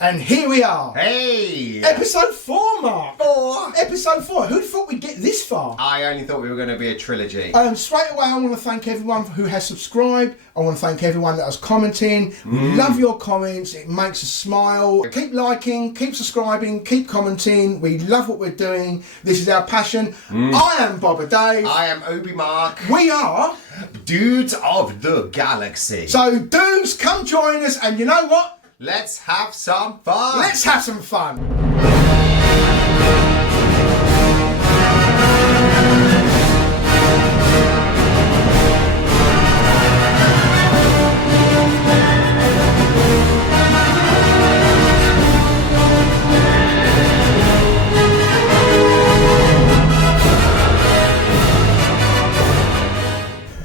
And here we are. Hey! Episode 4, Mark. 4. Episode 4. Who thought we'd get this far? I only thought we were going to be a trilogy. Straight away, I want to thank everyone who has subscribed. I want to thank everyone that has commented. We love your comments. It makes us smile. Keep liking, keep subscribing, keep commenting. We love what we're doing. This is our passion. I am Boba Dave. I am Obi Mark. We are Dudes of the Galaxy. So, dudes, come join us. And you know what? Let's have some fun. Let's have some fun.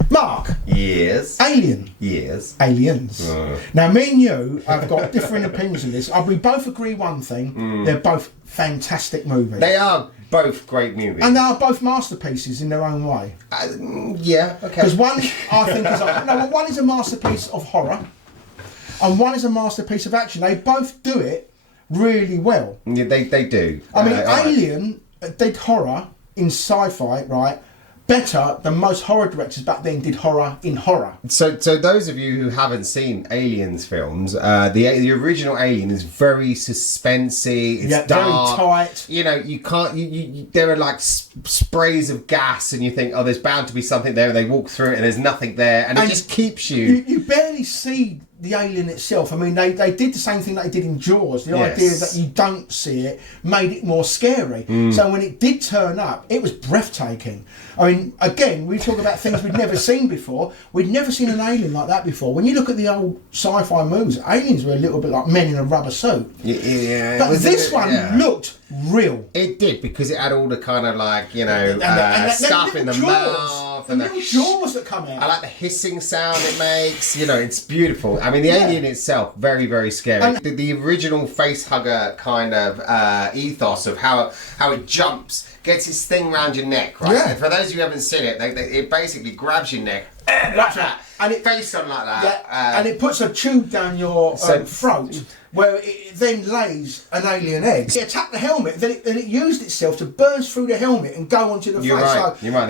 Mark. Yes. Alien. Yes. Aliens. Now, me and you have got different opinions on this. We both agree one thing. They're both fantastic movies. They are both great movies. And they are both masterpieces in their own way. Yeah, okay. Because one, I think, one is a masterpiece of horror, and one is a masterpiece of action. They both do it really well. Yeah, they do. I mean, Alien did horror in sci-fi, right? Better than most horror directors back then did horror in horror. So those of you who haven't seen Aliens films, the original Alien is very suspensey. It's dark. Very tight. You know, you can't. You there are like sprays of gas, and you think, oh, there's bound to be something there. And they walk through it, and there's nothing there, and it just keeps you. You barely see the alien itself. I mean, they did the same thing that they did in Jaws. The idea that you don't see it made it more scary. So when it did turn up, it was breathtaking. I mean, again, we talk about things we'd never seen before. We'd never seen an alien like that before. When you look at the old sci-fi movies, aliens were a little bit like men in a rubber suit. Yeah. But this one looked real. It did, because it had all the kind of like, you know, stuff in the mouth. And the jaws that come out. I like the hissing sound it makes. You know, it's beautiful. I mean, the alien itself, very, very scary. And the original facehugger kind of ethos of how it jumps, gets his thing round your neck, right? Yeah. And for those of you who haven't seen it, it basically grabs your neck like that, and it face on like that, and it puts a tube down your throat, where it then lays an alien egg. It attacked the helmet, then it used itself to burst through the helmet and go onto the face. Right. So You're right.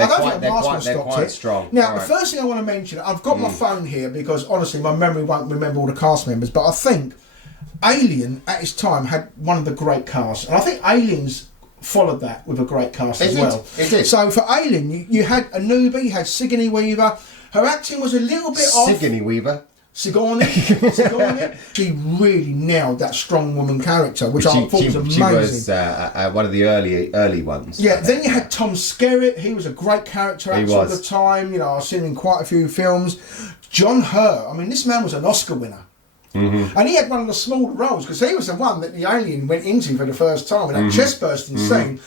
They're quite strong. Now, the first thing I want to mention, I've got my phone here because honestly, my memory won't remember all the cast members, but I think Alien at its time had one of the great casts, and I think Aliens followed that with a great cast as well. It did. So for Alien, you had a newbie, you had Sigourney Weaver. Her acting was a little bit off. Sigourney. She really nailed that strong woman character, which I thought was amazing. She was one of the early ones. Yeah, then you had Tom Skerritt. He was a great character actor at the time. You know, I've seen him in quite a few films. John Hurt. I mean, this man was an Oscar winner. And he had one of the smaller roles because he was the one that the alien went into for the first time in that chestbursting scene.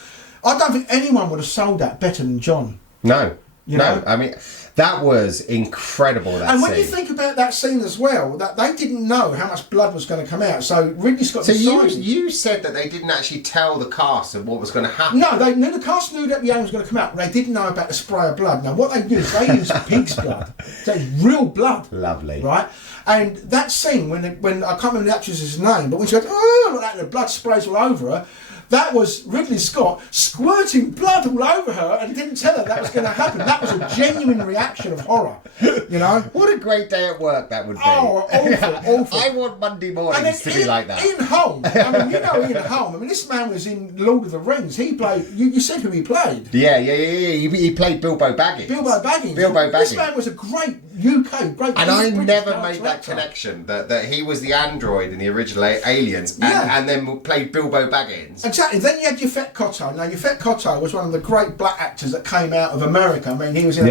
I don't think anyone would have sold that better than John. No. You know? I mean, that was incredible. And when you think about that scene as well, that they didn't know how much blood was going to come out. So Ridley Scott decided. So you said that they didn't actually tell the cast of what was going to happen. No, the cast knew that the alien was going to come out, but they didn't know about the spray of blood. Now, what they did is they used pig's blood. So it's real blood. Lovely. Right? And that scene, when I can't remember the actress's name, but when she went, oh, like that, and the blood sprays all over her, that was Ridley Scott squirting blood all over her and didn't tell her that was going to happen. That was a genuine reaction of horror, you know? What a great day at work that would be. Oh, awful. I want Monday mornings to be like that. Ian Holm. I mean, you know Ian Holm. I mean, this man was in Lord of the Rings. He played, you said who he played. Yeah. He played Bilbo Baggins. Bilbo Baggins. This man was a great UK, great And I British never made that connection, that he was the android in the original Aliens and then played Bilbo Baggins. Exactly. Then you had Yvette Cotto. Now, Yvette Cotto was one of the great black actors that came out of America. I mean, he was in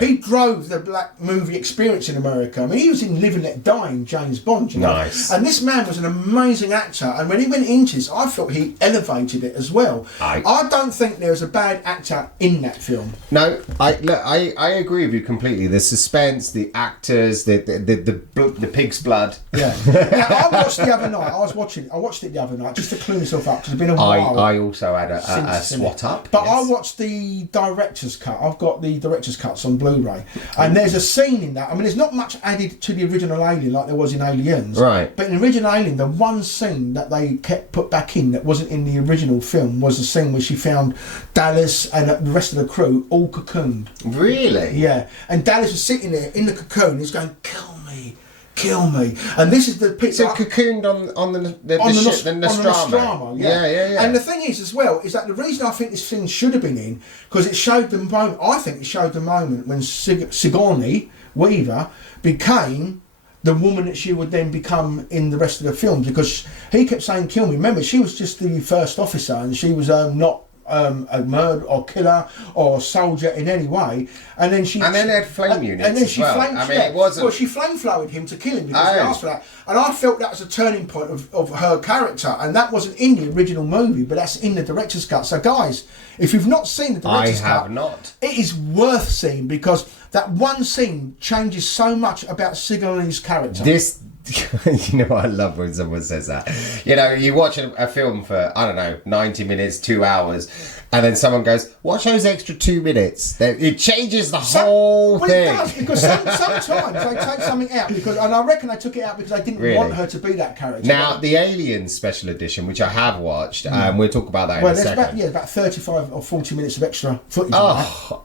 He drove the black movie experience in America. I mean, he was in Live and Let Die in James Bond, you know. Nice. And this man was an amazing actor. And when he went into this, I felt he elevated it as well. I don't think there was a bad actor in that film. No, I agree with you completely. The suspense, the actors, the pig's blood. Yeah. Now, I watched the other night. I watched it the other night just to clue myself up. Because It's been a while. I also had a swat up. But I watched the director's cut. I've got the director's cuts on Blu-ray. And there's a scene in that. I mean, there's not much added to the original Alien like there was in Aliens. Right. But in the original Alien, the one scene that they kept put back in that wasn't in the original film was the scene where she found Dallas and the rest of the crew all cocooned. Really? Yeah. And Dallas was sitting there in the cocoon. He's going, kill me. And this is the picture. So cocooned on the Nostromo. Yeah. And the thing is as well, is that the reason I think this thing should have been in, because it showed the moment, I think it showed the moment when Sigourney Weaver became the woman that she would then become in the rest of the films, because he kept saying kill me. Remember, she was just the first officer and she was not a murderer or killer or soldier in any way, and then they had flame units, and then she she flame flowed him to kill him because he asked for that, and I felt that was a turning point of her character, and that wasn't in the original movie, but that's in the director's cut. So guys, if you've not seen the director's cut, it is worth seeing, because that one scene changes so much about Sigourney's character. You know what I love when someone says that. You know, you watch a film for, I don't know, 90 minutes, 2 hours, and then someone goes, watch those extra 2 minutes. It changes the whole thing. It does, because sometimes they take something out, and I reckon they took it out because they didn't want her to be that character. Now, the Alien special edition, which I have watched, we'll talk about that in a second. About 35 or 40 minutes of extra footage.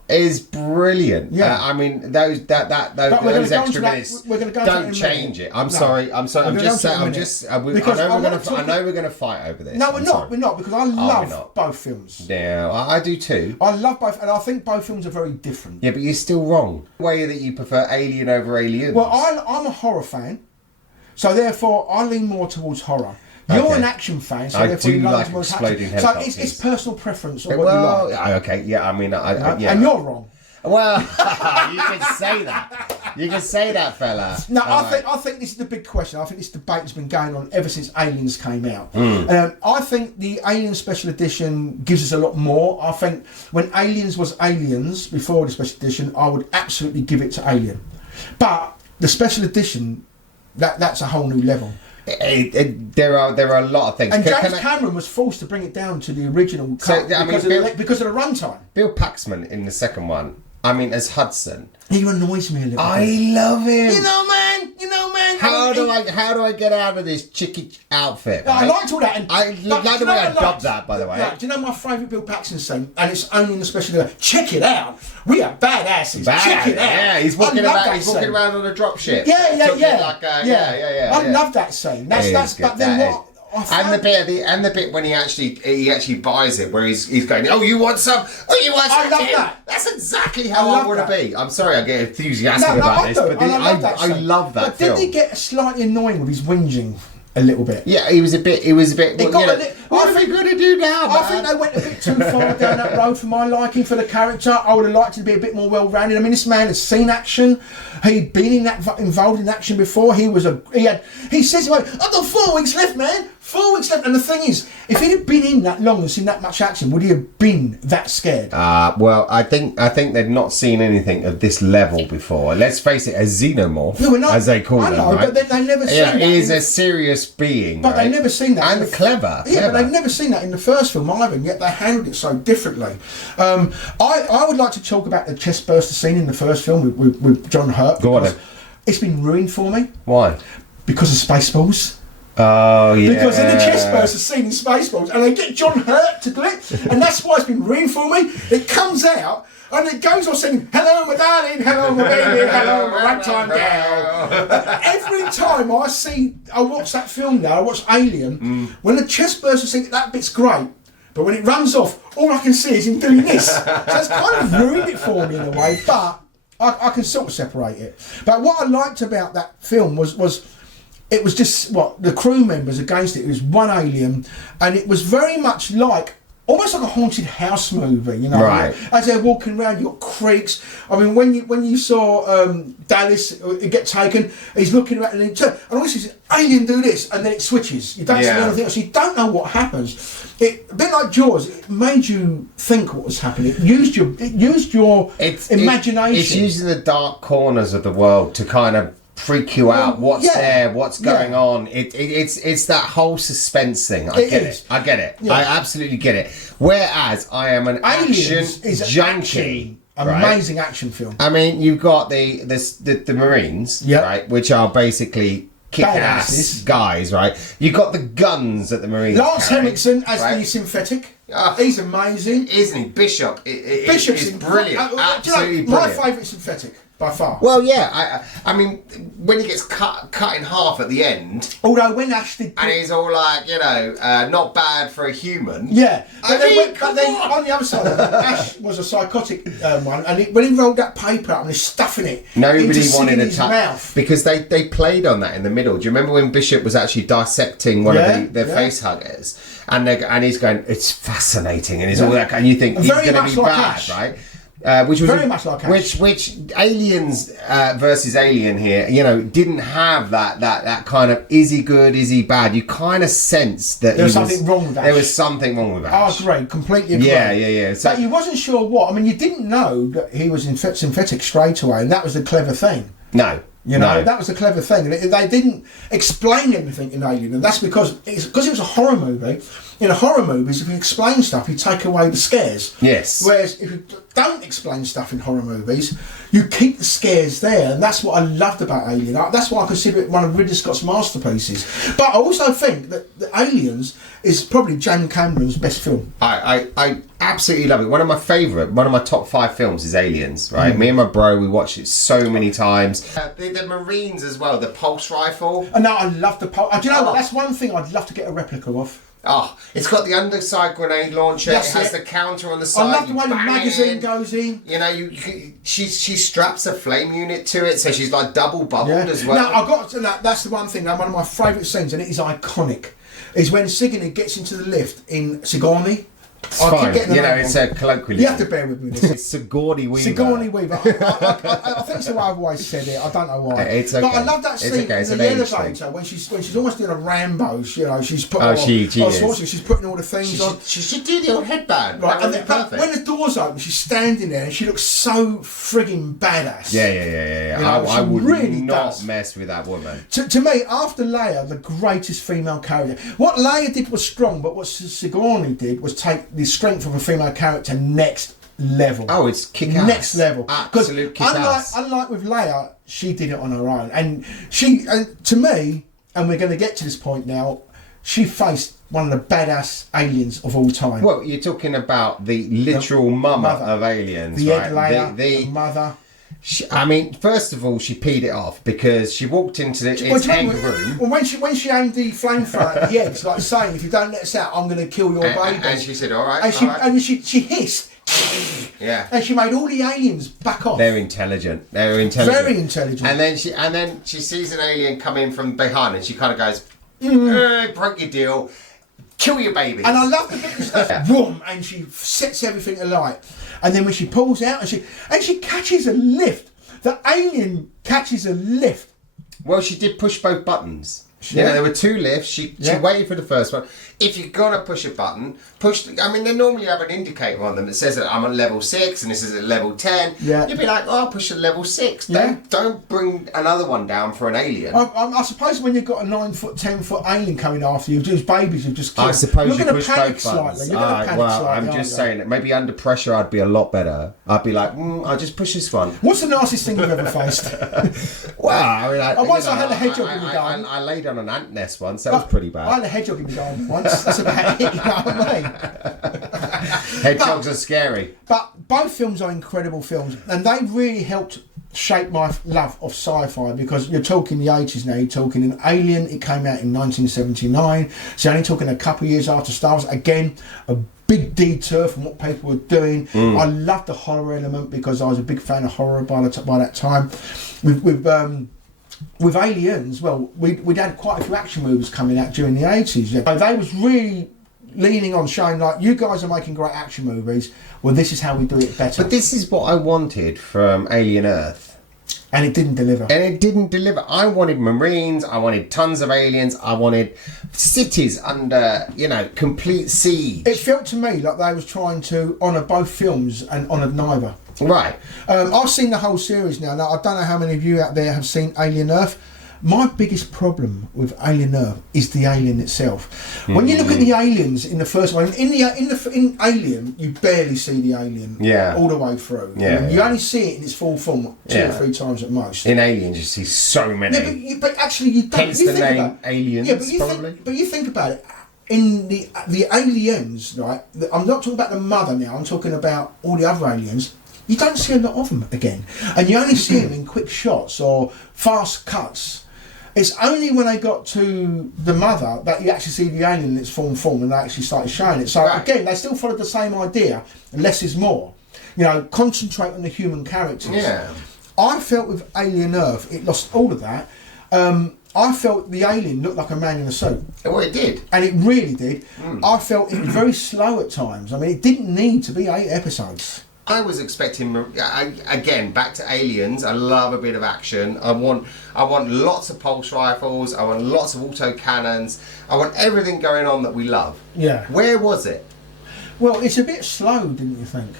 Is brilliant. Yeah. I mean, those extra minutes don't change it. I'm sorry. I'm just saying. I know we're going to fight over this. No, we're not, because I love both films. Yeah, I do too. I love both, and I think both films are very different. Yeah, but you're still wrong. The way that you prefer Alien over Aliens. Well, I'm a horror fan, so therefore I lean more towards horror. You're an action fan, so therefore you like exploding helicopters. So it's personal preference of what you like. Okay, yeah, I mean, and you're wrong. Well, you can say that. You can say that, fella. No, I think this is the big question. I think this debate has been going on ever since Aliens came out. I think the Alien Special Edition gives us a lot more. I think when Aliens was Aliens before the Special Edition, I would absolutely give it to Alien. But the Special Edition, that's a whole new level. There are a lot of things. And James Cameron was forced to bring it down to the original cut because of the runtime. Bill Paxman in the second one, I mean, as Hudson, he annoys me a little bit. I love him. You know, man. How do I get out of this chicky outfit? Right? I liked all that. And I like the way I dubbed that, by the way. Right, do you know my favourite Bill Paxton scene? And it's only in the special. Check it out. We are badasses. Check it out. Yeah, he's walking around on a dropship. Yeah. I love that scene. That's but then what? And the bit when he actually buys it, where he's going, oh, you want some? Oh, you want some? I love that. That's exactly how I want to be. I'm sorry, I get enthusiastic about this, but I love that. But did he get slightly annoying with his whinging a little bit? Yeah, he was a bit. What are we going to do now? I think they went a bit too far down that road for my liking for the character. I would have liked it to be a bit more well-rounded. I mean, this man has seen action. He'd been involved in action before. He says, "I've got 4 weeks left, man. 4 weeks left." And the thing is, if he'd have been in that long and seen that much action, would he have been that scared? Well, I think they've not seen anything of this level before. Let's face it, a xenomorph, as they call them, right? But they never seen that. He is a serious being, but they've never seen that. And clever. Yeah, but they've never seen that in the first film either, and yet they handled it so differently. I would like to talk about the chestburster scene in the first film with John Hurt. Go on. It's been ruined for me. Why? Because of Spaceballs. Oh, yeah. Because in the chestburster scene in Spaceballs, and they get John Hurt to do it, and that's why it's been ruined for me. It comes out, and it goes on saying, "Hello, my darling, hello, my baby, hello, my ragtime gal." Every time I watch that film now, I watch Alien, when the chestburster scene, that bit's great, but when it runs off, all I can see is him doing this. So it's kind of ruined it for me in a way, but I can sort of separate it. But what I liked about that film was it was just the crew members against it. It was one alien, and it was very much almost like a haunted house movie, you know. Right. As they're walking around, you got creaks. I mean, when you saw Dallas get taken, he's looking around and he turns, and all he says, "Alien, do this," and then it switches. You don't see anything else. You don't know what happens. A bit like Jaws. It made you think what was happening. It used your imagination. It's using the dark corners of the world to kind of freak you out. What's there? What's going on? It's that whole suspense thing. I get it. Yeah. I absolutely get it. Whereas I am an action junkie. Amazing action film. I mean, you've got the Marines, right, which are basically kick-ass guys, right? You've got the guns that the Marines Lance Henriksen as the synthetic. He's amazing. Isn't he? Bishop is brilliant. Absolutely brilliant. My favourite synthetic. By far. Well, yeah. I mean, when he gets cut in half at the end. Although when Ash did, and he's all like, not bad for a human. Yeah. But then on the other side, Ash was a psychotic one, and when he rolled that paper up and he's stuffing it, nobody wanted to touch mouth because they played on that in the middle. Do you remember when Bishop was actually dissecting one of their face huggers, and he's going, it's fascinating, and he's all that, and you think he's going to be bad, Ash. right? Which was very much like Ash. which Aliens versus Alien here, didn't have that kind of is he good, is he bad? You kind of sense that there was something wrong with Ash. There was something wrong with Ash. I agree, completely agree. Yeah. So, but you wasn't sure what. I mean, you didn't know that he was synthetic straight away, and that was the clever thing. No. That was the clever thing. They didn't explain everything in Alien, and that's because it was a horror movie. In a horror movies, if you explain stuff, you take away the scares. Yes. Whereas if you don't explain stuff in horror movies, you keep the scares there, and that's what I loved about Alien. That's why I consider it one of Ridley Scott's masterpieces. But I also think that the Aliens is probably James Cameron's best film. I absolutely love it. One of my top 5 films is Aliens, right? Me and my bro, we watched it so many times. The Marines as well, the pulse rifle. And now I love the pulse. Do you know what? That's one thing I'd love to get a replica of. Oh, it's got the underside grenade launcher. It has the counter on the side. I love the way the magazine goes in. She straps a flame unit to it, so she's like double bubbled as well. Now that's the one thing. Now, one of my favourite scenes, and it is iconic, is when Sigourney gets into the lift in Sigourney. It's fine. It's a colloquialism. You have to bear with me. It's Sigourney Weaver. Sigourney Weaver. I think it's the way I've always said it. I don't know why. It's okay. But I love that scene in the elevator when she's almost doing a Rambo. She's put. She's putting all the things on. She should do the old headband. Right, but when the doors open, she's standing there and she looks so frigging badass. Yeah. I would really not mess with that woman. To me, after Leia, the greatest female character. What Leia did was strong, but what Sigourney did was take the strength of a female character next level. Oh, it's kick-ass. Next level. Absolute kick-ass. Unlike with Leia, she did it on her own. And to me, and we're going to get to this point now, she faced one of the badass aliens of all time. Well, you're talking about the literal mother of aliens, the right? Leia, the mother. First of all, she peed it off because she walked into its egg room. Well, when she aimed the flamethrower at the eggs, like saying, "If you don't let us out, I'm going to kill your baby." And she said, "All right." And she hissed. Yeah. And she made all the aliens back off. They're intelligent. Very intelligent. And then she sees an alien come in from behind, and she kind of goes, "Broke your deal. Kill your baby." And I love the bit of stuff. Boom, and she sets everything alight. And then when she pulls out and she catches a lift. The alien catches a lift. Well, she did push both buttons. There were 2 lifts. She waited for the first one. If you're going to push a button, they normally have an indicator on them that says that I'm at level 6 and this is at level 10. Yeah. You'd be like, I'll push a level 6. Don't bring another one down for an alien. I suppose when you've got a 9-foot, 10-foot alien coming after you, those babies you've just killed. I suppose you push both buttons. Slightly. I'm just saying that maybe under pressure I'd be a lot better. I'd be like, I'll just push this one. What's the nicest thing you've ever faced? Well, I had a hedgehog in the garden. I laid on an ant nest once. That was pretty bad. I had a hedgehog in the garden once. That's about it, you know what I mean? Hedgehogs are scary. But both films are incredible films, and they really helped shape my love of sci-fi, because you're talking the 80s now. You're talking an Alien. It came out in 1979, so you're only talking a couple of years after Star Wars. Again, a big detour from what people were doing. I loved the horror element because I was a big fan of horror by that time. With Aliens, well, we'd had quite a few action movies coming out during the 80s. So they was really leaning on showing, like, you guys are making great action movies. Well, this is how we do it better. But this is what I wanted from Alien Earth. And it didn't deliver. I wanted Marines, I wanted tons of aliens, I wanted cities under, complete siege. It felt to me like they was trying to honour both films and honoured neither. Right. I've seen the whole series now. Now, I don't know how many of you out there have seen Alien Earth. My biggest problem with Alien Earth is the alien itself. When you look at the aliens in the first one, in Alien, you barely see the alien all the way through. You only see it in its full form 2 or 3 times at most. In Aliens, you see so many. Yeah, but actually, you don't. Hence the name Aliens, probably. But you think about it. In the aliens, right? I'm not talking about the mother now. I'm talking about all the other aliens. You don't see a lot of them again, and you only see them in quick shots or fast cuts. It's only when they got to the mother that you actually see the alien in its full form, and they actually started showing it. So again, they still followed the same idea: less is more. You know, concentrate on the human characters. Yeah. I felt with Alien Earth, it lost all of that. I felt the alien looked like a man in a suit. Well, it did. And it really did. I felt it was very slow at times. I mean, it didn't need to be 8 episodes. I was expecting, again, back to Aliens. I love a bit of action. I want lots of pulse rifles. I want lots of auto cannons. I want everything going on that we love. Yeah. Where was it? Well, it's a bit slow, didn't you think?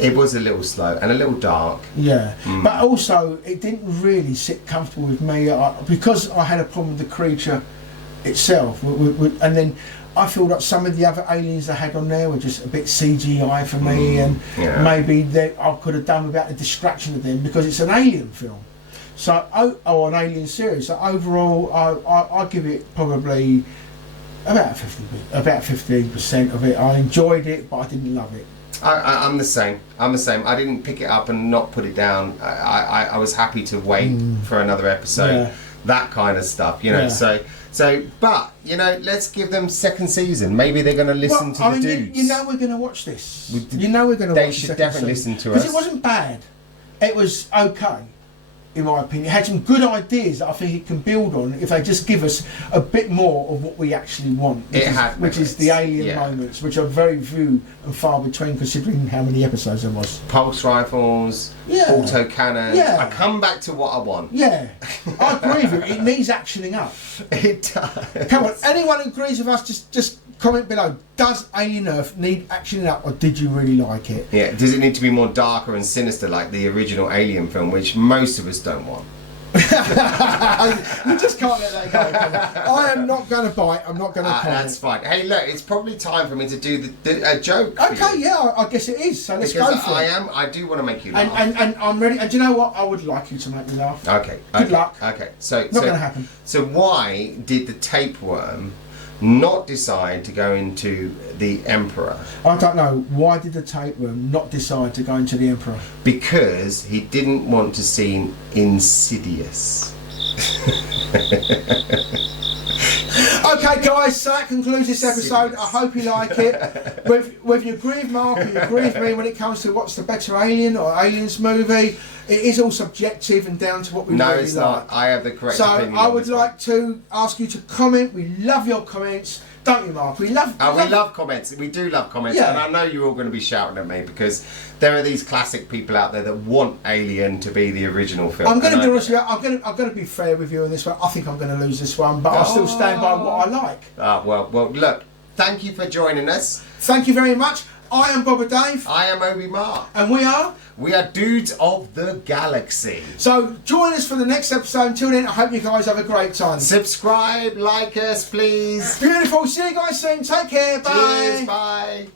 It was a little slow and a little dark. Yeah, but also it didn't really sit comfortable with me because I had a problem with the creature itself, and then I feel like some of the other aliens they had on there were just a bit CGI for me, and maybe I could have done without the distraction of them because it's an alien film, so an alien series. So overall, I give it probably about 15% of it. I enjoyed it, but I didn't love it. I'm the same. I didn't pick it up and not put it down. I was happy to wait for another episode. Yeah. That kind of stuff, you know. Yeah. So, but you know, let's give them second season. Maybe they're going to listen to the dudes. You know, we're going to watch this. You know, we're going to watch. They should definitely listen to us because it wasn't bad. It was okay. In my opinion, it had some good ideas that I think it can build on if they just give us a bit more of what we actually want, which is the alien moments, which are very few and far between considering how many episodes there was. Pulse rifles, auto cannons. Yeah. I come back to what I want. Yeah, I agree with you. It needs actioning up. It does. Come on, anyone who agrees with us, just comment below. Does Alien Earth need actioning up, or did you really like it? Yeah. Does it need to be more darker and sinister like the original Alien film, which most of us don't want? You just can't let that go. I am not going to bite. I'm not going to comment. That's fine. Hey, look, it's probably time for me to do a joke. Okay, yeah, I guess it is. So let's go for it. I do want to make you laugh. And I'm ready. And do you know what? I would like you to make me laugh. Okay. Good luck. Okay. So not going to happen. So why did the tapeworm not decide to go into the Emperor? I don't know. Why did the tapeworm not decide to go into the Emperor? Because he didn't want to seem insidious. Okay, guys, so that concludes this episode. I hope you like it. Whether you agree with Mark or you agree with me when it comes to what's the better Alien or Aliens movie, it is all subjective and down to what we really like. No, it's not. I have the correct opinion. So I would like to ask you to comment. We love your comments. Don't you, Mark? We love comments. We do love comments, and I know you're all going to be shouting at me because there are these classic people out there that want Alien to be the original film. I'm going to be honest with you. I'm going to be fair with you on this one. I think I'm going to lose this one, but I'll still stand by what I like. Well, look. Thank you for joining us. Thank you very much. I am Boba Dave. I am Obi Mark. And we are Dudes of the Galaxy. So join us for the next episode. Until then, I hope you guys have a great time. Subscribe, like us, please. Beautiful. See you guys soon. Take care. Bye. Cheers. Bye.